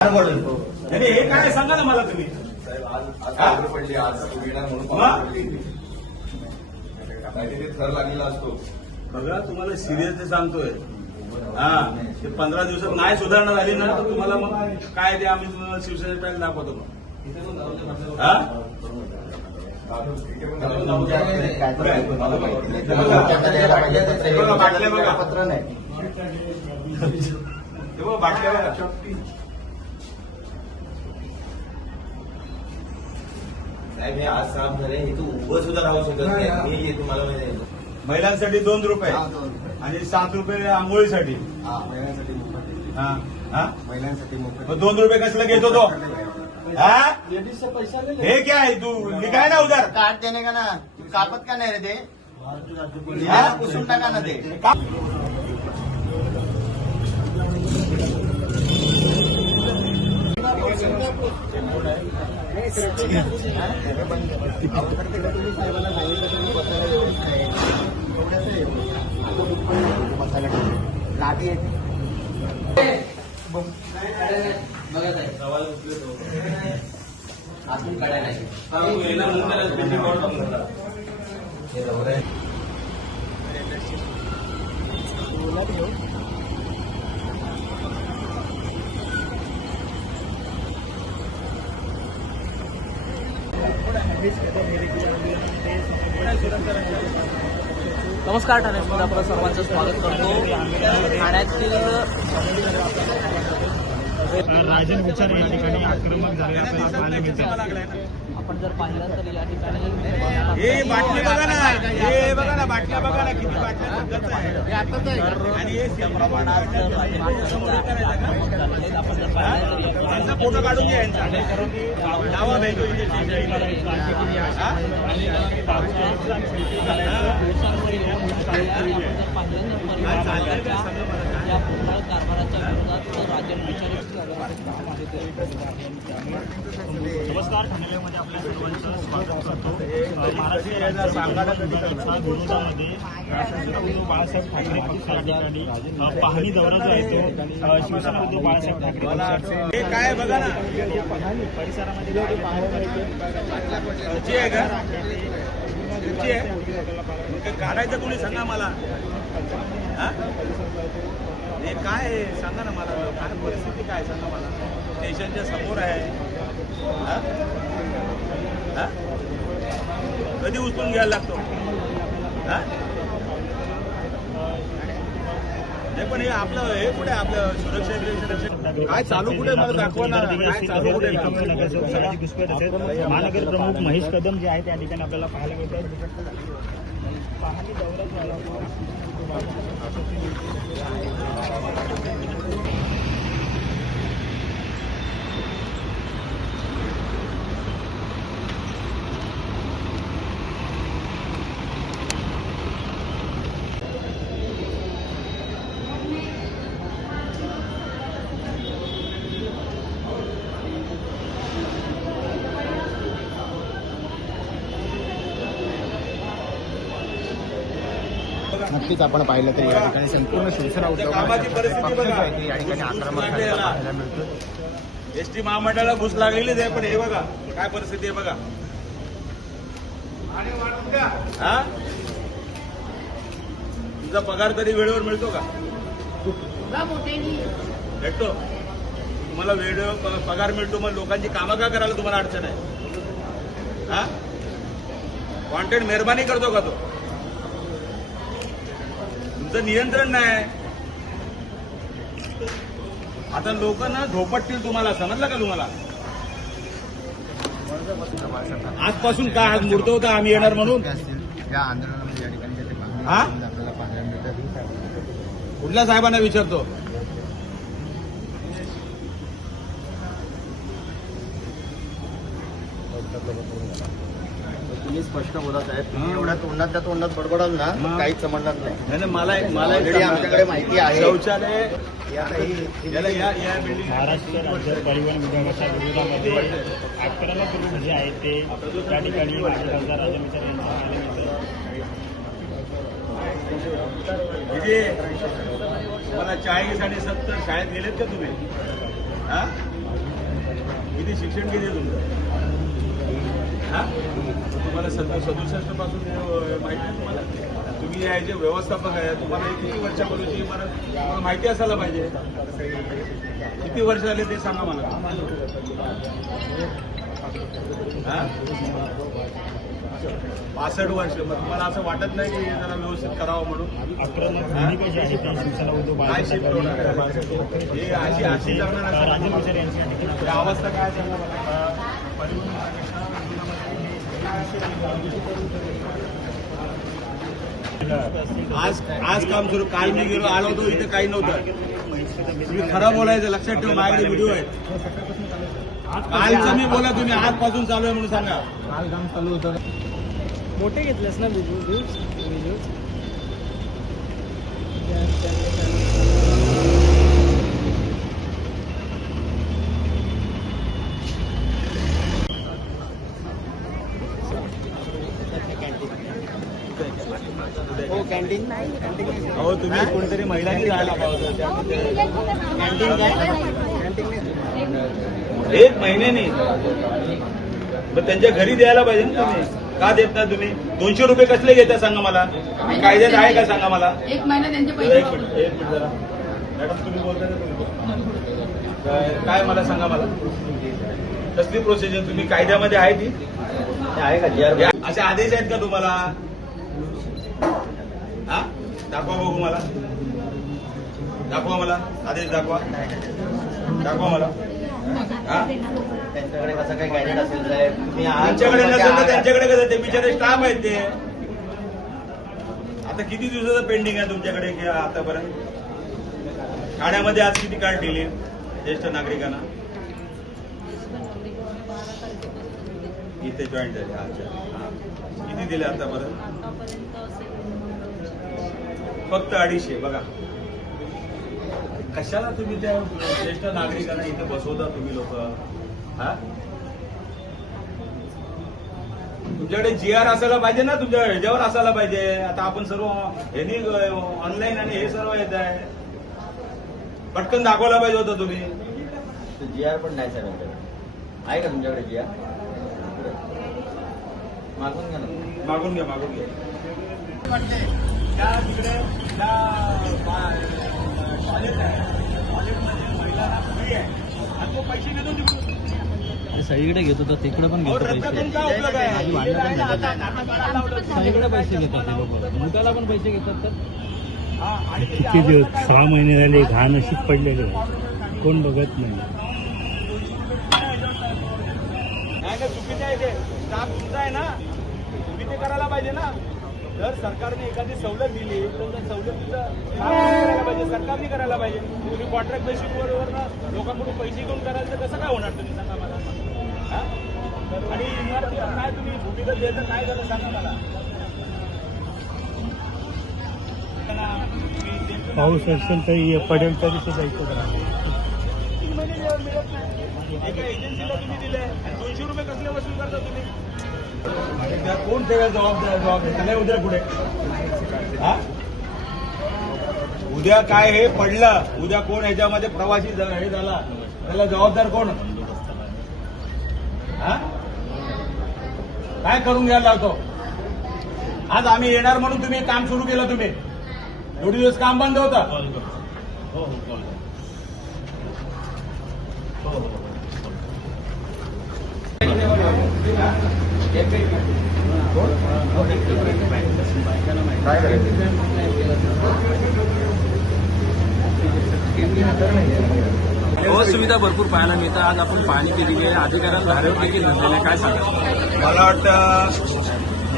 हे काय सांगा ना मला तुम्ही. आज पडली आज काहीतरी थर लागलेला असतो. बघा तुम्हाला सिरियसली सांगतोय. हा ते 15 दिवसात नाही सुधारणा झाली ना तर तुम्हाला मग काय ते आम्ही तुम्हाला शिवसेना पॅक दाखवतो मग. हा बाटल्या बघा पत्र नाही बाटल्या बघा. साहेब हे आज साफ झाले हे तू उभं सुद्धा राहू शकत नाही. मी तुम्हाला माहिती महिलांसाठी 2 रुपये आणि 7 रुपये आंघोळीसाठी. महिलांसाठी महिलांसाठी मोफत. 2 रुपये कसला घेतो तो. लेडीज से पैसा ले हे क्या है तू लिखाय ना उधर. काट देने का ना कापत का नाही रे ते पुसून टाका ना ते. नमस्कार. ठाण्यामध्ये आपलं सर्वांचं स्वागत करतो. ठाण्यातील राजन विचार या ठिकाणी आक्रमक झाले आपण जर पाहिलं तर या ठिकाणी हे बाटली बघा ना. हे बघा ना बाटल्या बघा ना किती बाटल्या गच्च आहे. आणि हे प्रमाणात आपण जर यांचा फोटो काढून घ्या यांचा नावा भेटू. या पुन्हा कारभाराच्या विरोधात राजन विचारे. नमस्कार. ठाण्यामध्ये आपल्या सर्वांचं स्वागत करतो. महाराष्ट्र विरोधामध्ये बाळासाहेब ठाकरे पक्ष या ठिकाणी पाहणी दौरा जो आहे तो शिवसेना उद्धव बाळासाहेब ठाकरे हे काय बघा ना परिसरामध्ये तुमची आहे का तुमची आहे काढायचं कोणी सांगा मला. हे काय आहे सांगा ना मला. काय परिस्थिती काय सांगा मला. स्टेशनच्या समोर आहे. कधी उचलून घ्यायला लागतो. पण हे आपलं हे कुठे आपलं सुरक्षा काय चालू कुठे मला दाखवा ना. काय चालू कुठे महानगर प्रमुख महेश कदम जे आहेत त्या ठिकाणी आपल्याला पाहायला मिळतात. पाहणी दौरा झाला नक्कीच आपण पाहिलं तर या ठिकाणी संपूर्ण शिवसेना उद्धव कामाची परिस्थिती बघा. या ठिकाणी आक्रमक झालेलं पाहायला मिळतं. एसटी महामंडळाला घुस लागलेलीच आहे. पण हे बघा काय परिस्थिती आहे बघा. हा तुमचा पगार कधी वेळेवर मिळतो का. भेटतो तुम्हाला वेळेवर पगार मिळतो. मग लोकांची कामं का करायला तुम्हाला अडचण आहे. हा कॉन्टेंट मेहरबानी करतो का तो. तुमचं नियंत्रण नाही. आता लोक ना झोपटतील तुम्हाला. समजलं का तुम्हाला. आजपासून काय आज मुडतो होता आम्ही येणार म्हणून. या आंदोलनामध्ये या ठिकाणी हा आपल्याला पाहायला मिळतं. कुठल्या साहेबांना विचारतो. तुम्ही स्पष्ट बोलत आहेत. एवढ्या तोंडात बडबडाल ना काहीच समजणार नाही. नाही मला आमच्याकडे माहिती आहे. शौचालय महाराष्ट्र राज्य परिवहन विभागाच्या विरोधामध्ये आक्रमक रूप जे आहे ते त्या ठिकाणी माजी खासदार राजन विचारे यांच्या पाहायला मिळतं. मला 40 आणि 70 शाळेत गेलेत का तुम्ही. हा शिक्षण किती आहे तुमचं? हा? तुम्हाला 67 पासून माहिती आहे तुम्हाला? तुम्ही याचे व्यवस्थापक आहे, तुम्हाला हे किती वर्षापूर्वीची इमारत तुम्हाला माहिती असायला पाहिजे. किती वर्ष झाले ते सांगा मला. हा? 65 वर्ष. मग तुम्हाला असं वाटत नाही की जरा व्यवस्थित करावं म्हणून? आक्रमक भूमिका जी आहे ती शिवसेना उद्धव काय शिफ्ट होणार आहे? हे अशी जगणार राजन विचारे यांची या ठिकाणी ही अवस्था काय सांगा मला. आज काम सुरू. काल मी गेलो आलो होतो इथे काही नव्हतं. तुम्ही खरं बोलायचं लक्षात ठेवा. माझ्याकडे व्हिडिओ आहेत. कालचं मी बोला तुम्ही आजपासून चालू आहे म्हणून सांगा. काल काम चालू होतं. मोठे घेतलेस ना व्हिडिओ. हो कॅन्टीन अहो तुम्ही कोणतरी महिलांनी जायला पाहिजे. एक महिन्याने मग त्यांच्या घरी द्यायला पाहिजे ना तुम्ही. का देत नाही तुम्ही? 200 रुपये कसले घेता सांगा मला. कायद्यात आहे का सांगा मला. एक महिना त्यांचे एक पैसे मिनिट जरा. मॅडम तुम्ही बोलता ना तुम्ही. काय मला सांगा मला. कसली प्रोसिजर तुम्ही कायद्यामध्ये आहे ती? आहे का जी आर? असे आदेश आहेत का तुम्हाला? हा दाखवा बघू मला. दाखवा मला आदेश दाखवा. दाखवा मला. हा त्यांच्याकडे कसं काही गॅजेट असेल साहेब तुम्ही त्यांच्याकडे नसेल तर त्यांच्याकडे कसं ते बिचारे स्टाफ आहेत ते. आता किती दिवसाचं पेंडिंग आहे तुमच्याकडे की आतापर्यंत? ठाण्यामध्ये आज किती कार्ड दिली ज्येष्ठ नागरिकांना? इथे जॉईन झाले. अच्छा हा. किती दिले आतापर्यंत? फक्त 250. बघा कशाला तुम्ही त्या ज्येष्ठ नागरिकांना इथे बसवता तुम्ही लोक. हा तुमच्याकडे GR असायला पाहिजे ना. तुमच्या ह्याच्यावर असायला पाहिजे. आता आपण सर्व यांनी ऑनलाईन आणि हे सर्व येत आहे. पटकन दाखवायला पाहिजे होतं तुम्ही. जी आर पण नाही साहेब आमच्याकडे. आहे का तुमच्याकडे जी आर? मागून घ्या ना. मागून घ्या. त्या तिकडे टॉयलेट आहे. टॉयलेटमध्ये महिलांना फ्री आहे आणि तो पैसे घेतो तिकडून. सगळीकडे घेत होता तिकडे पण अहो, रद्द करून काय उपयोग आहे? सगळीकडे पैसे घेतात ते लोक. मुलाला पण पैसे घेतात तर हा, आणि त्याची किती दिवस अवस्था काय 6 महिने झाले घाण अशीच पडलेली आहे. कोण बघत नाही. नाही चुकीचं आहे ते. स्टाफ तुमचा आहे ना. तुम्ही ते करायला पाहिजे ना. जर सरकारने एखादी सवलत दिली तर त्या सवलतीचं काम करायला पाहिजे. सरकारने करायला पाहिजे. तुम्ही कॉन्ट्रॅक्ट बेसिसवर लोकांकडून पैसे घेऊन कराल तर कसं काय होणार तुम्ही सांगा मला. हा? आणि इमारतीला काय तुम्ही भूमिका द्यायचं काय झालं सांगा मला. पाऊस असेल तरी पडेल तरी सुद्धा इकडे राहणार. 3 महिने मिळत नाही. एका एजन्सीला तुम्ही दिले आणि 200 रुपये कसले वसूल करता तुम्ही. कोण त्याला जबाब त्याला उद्या पुढे. हा उद्या काय हे पडलं. उद्या कोण ह्याच्यामध्ये प्रवासी हे झाला त्याला जबाबदार कोण. हा काय करून घ्यायला लावतो. आज आम्ही येणार म्हणून तुम्ही काम सुरू केलं. तुम्ही एवढे दिवस काम बंद होतं. सुविधा भरपूर पाहायला मिळतात. आज आपण पाहणी केलेली आहे. अधिकाऱ्यांना धारेवर देखील धरलेलं आहे. काय सांगा. मला वाटतं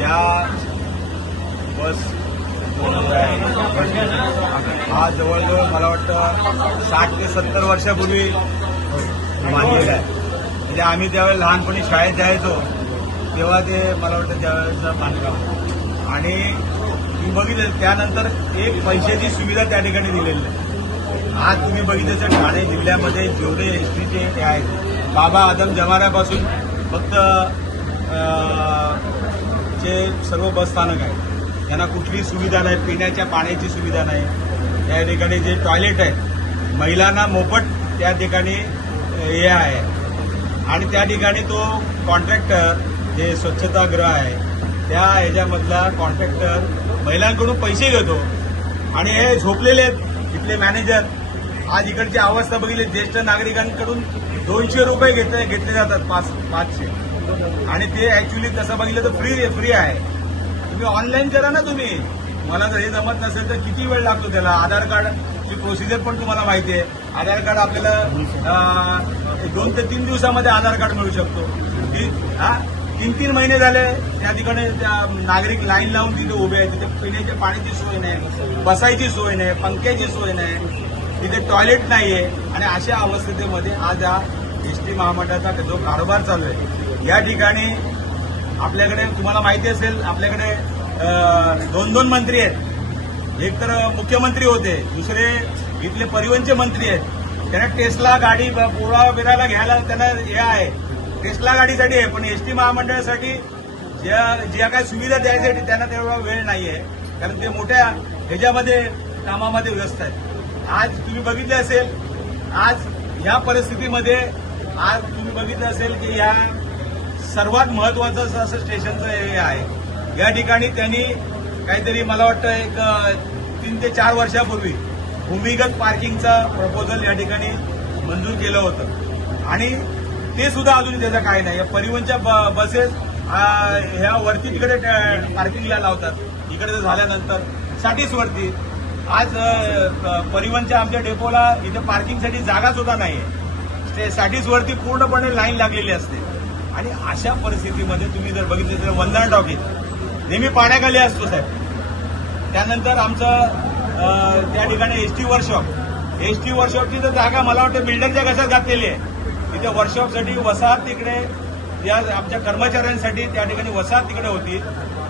या बस हा जवळजवळ मला वाटतं 60 ते 70 वर्षापूर्वी बांधलेला आहे. म्हणजे आम्ही त्यावेळेस लहानपणी शाळेत जायचो तेव्हा ते मला वाटतं त्यावेळेचं बांधकाम. आणि तुम्ही बघितलं त्यानंतर एक पैशाची सुविधा त्या ठिकाणी दिलेली नाही. आज तुम्ही बघितलं ठाणे जिल्ह्यामध्ये जेवढे एसटीचे हे आहेत बाबा आदम जमान्यापासून फक्त जे सर्व बसस्थानक आहेत त्यांना कुठलीही सुविधा नाही. पिण्याच्या पाण्याची सुविधा नाही. त्या ठिकाणी जे टॉयलेट आहे महिलांना मोफत त्या ठिकाणी हे आहे. आणि त्या ठिकाणी तो कॉन्ट्रॅक्टर जे स्वच्छतागृह आहे त्या ह्याच्यामधला कॉन्ट्रॅक्टर महिलांकडून पैसे घेतो आणि हे झोपलेले आहेत इथले मॅनेजर. आज इकडची अवस्था बघितली, ज्येष्ठ नागरिकांकडून 200 रुपये घेतले जातात 500 आणि ते ऍक्च्युली तसं बघितलं तर फ्री आहे. तुम्ही ऑनलाईन करा ना. तुम्ही मला जर हे जमत नसेल तर किती वेळ लागतो त्याला. आधार कार्डची प्रोसिजर पण तुम्हाला माहिती आहे. आधार कार्ड आपल्याला 2 ते 3 दिवसामध्ये आधार कार्ड मिळू शकतो. 3 महिने झाले त्या ठिकाणी त्या नागरिक लाईन लावून तिथे उभे आहेत. तिथे पिण्याच्या पाण्याची सोय नाही, बसायची सोय नाही, पंख्याची सोय नाही, तिथे टॉयलेट नाहीये. आणि अशा अवस्थेमध्ये आज हा एसटी महामंडळाचा जो कारभार चालू आहे या ठिकाणी आपल्याकडे तुम्हाला माहिती असेल आपल्याकडे 2 मंत्री आहेत. एक तर मुख्यमंत्री होते, दुसरे इथले परिवहनचे मंत्री आहेत. त्यांना टेस्ला गाडी पोळा बिराला घ्यायला त्यांना हे आहे, टेस्ला गाडीसाठी आहे. पण एसटी महामंडळासाठी ज्या काही सुविधा द्यायसाठी त्यांना तेवढा वेळ नाहीये, कारण ते मोठ्या ह्याच्यामध्ये कामामध्ये व्यस्त आहेत. आज तुम्ही बघितले असेल, आज या परिस्थितीमध्ये आज तुम्ही बघितलं असेल की या सर्वात महत्वाचं असं स्टेशनचं हे आहे. या ठिकाणी त्यांनी काहीतरी मला वाटतं एक 3 ते 4 वर्षापूर्वी भूमिगत पार्किंगचा प्रपोजल या ठिकाणी मंजूर केलं होतं आणि ते सुद्धा अजून त्याचं काय नाही. या परिवहनच्या बसेस ह्या वरती तिकडे पार्किंगला लावतात. इकडे झाल्यानंतर साठीच वरती. आज परिवहनच्या आमच्या डेपोला इथं पार्किंगसाठी जागा सुद्धा नाहीये. साठीच वरती पूर्णपणे लाईन लागलेली असते. आणि अशा परिस्थितीमध्ये तुम्ही जर बघितलं तर वंदना टॉकीज नेहमी पाण्याखाली असतो साहेब. त्यानंतर आमचं त्या ठिकाणी एसटी वर्कशॉपची तर जागा मला वाटतं बिल्डरच्या घशात घातलेली आहे. तिथे वर्कशॉपसाठी वसाहत तिकडे या आमच्या कर्मचाऱ्यांसाठी त्या ठिकाणी वसाहत तिकडे होती,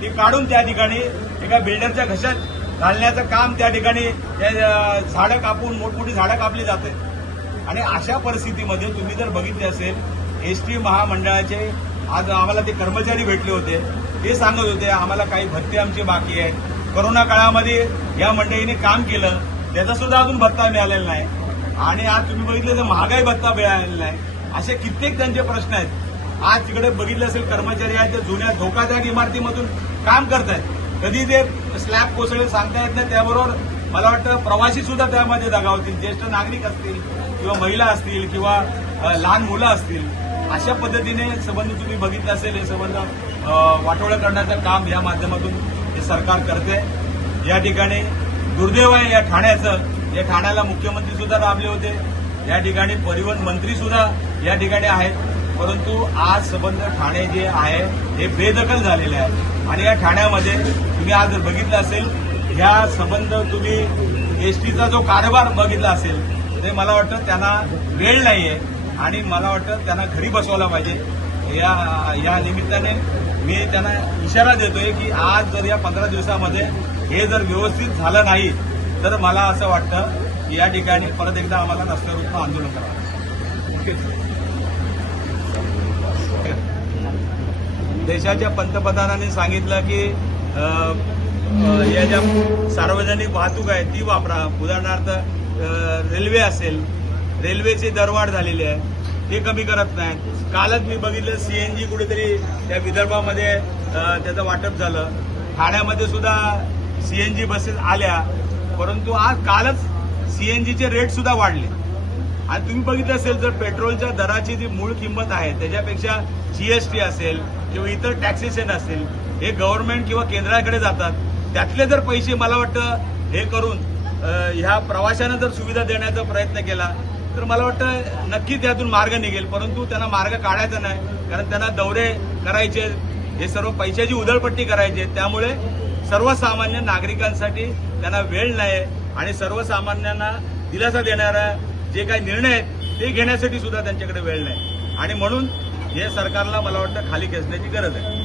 ती काढून त्या ठिकाणी एका बिल्डरच्या घशात घालण्याचं काम त्या ठिकाणी झाडं कापून मोठमोठी झाडं कापली जाते. आणि अशा परिस्थितीमध्ये तुम्ही जर बघितले असेल एसटी महामंडळाचे आज आम्हाला ते कर्मचारी भेटले होते. ते सांगत होते आम्हाला काही भत्ते आमचे बाकी आहेत. कोरोना काळामध्ये या मंडळीने काम केलं त्याचा सुद्धा अजून भत्ता मिळालेला नाही. आणि आज तुम्ही बघितलं तर महागाई भत्ता मिळालेला नाही. असे कित्येक त्यांचे प्रश्न आहेत. आज तिकडे बघितलं असेल कर्मचारी आहेत ते जुन्या धोकादायक इमारतीमधून काम करतायत. कधी ते स्लॅब कोसळेल सांगता येत नाही. त्याबरोबर मला वाटतं प्रवासी सुद्धा त्यामध्ये दगावतील. ज्येष्ठ नागरिक असतील किंवा महिला असतील किंवा लहान मुलं असतील. अशा पद्धतीने संबंध तुम्ही बघितलं असेल हे संबंध वाटोळं करण्याचं काम या माध्यमातून हे सरकार करते. या ठिकाणी दुर्दैव आहे या ठाण्याचं. या ठाण्याला मुख्यमंत्री सुद्धा लाभले होते. या ठिकाणी परिवहन मंत्री सुद्धा या ठिकाणी आहेत. परंतु आज संबंध ठाणे जे आहे हे बेदखल झालेले आहे. आणि या ठाण्यामध्ये तुम्ही आज बघितलं असेल ह्या संबंध तुम्ही एसटीचा जो कारभार बघितला असेल ते मला वाटतं त्यांना वेळ नाहीये आणि मला वाटतं त्यांना घरी बसवायला पाहिजे. या निमित्ताने मी त्यांना इशारा देतोय की आज जर या 15 दिवसामध्ये हे जर व्यवस्थित झालं नाही तर मला असं वाटतं की या ठिकाणी परत एकदा आम्हाला रस्त्यावर उतरून आंदोलन करावं. देशाच्या पंतप्रधानांनी सांगितलं की या ज्या सार्वजनिक वाहतूक आहे ती वापरा. उदाहरणार्थ रेल्वे असेल, रेल्वेची दरवाढ झालेली आहे ते कमी करत नाहीत. कालच मी बघितलं सीएनजी कुठेतरी त्या विदर्भामध्ये त्याचं वाटप झालं. ठाण्यामध्ये सुद्धा सीएनजी बसेस आल्या, परंतु आज कालच सीएनजीचे रेट सुद्धा वाढले. आणि तुम्ही बघितलं असेल तर पेट्रोलच्या दराची जी मूळ किंमत आहे त्याच्यापेक्षा जीएसटी असेल किंवा इतर टॅक्सेशन असेल हे गव्हर्नमेंट किंवा केंद्राकडे जातात. त्यातले जर पैसे मला वाटतं हे करून ह्या प्रवाशांना जर सुविधा देण्याचा प्रयत्न केला तर मला वाटतं नक्की त्यातून मार्ग निघेल. परंतु त्यांना मार्ग काढायचा नाही, कारण त्यांना दौरे करायचे, हे सर्व पैशाची उधळपट्टी करायची. त्यामुळे सर्वसामान्य नागरिकांसाठी त्यांना वेळ नाही आणि सर्वसामान्यांना दिलासा देणारा जे काही निर्णय आहेत ते घेण्यासाठी सुद्धा त्यांच्याकडे वेळ नाही. आणि म्हणून हे सरकारला मला वाटतं खाली खेचण्याची गरज आहे.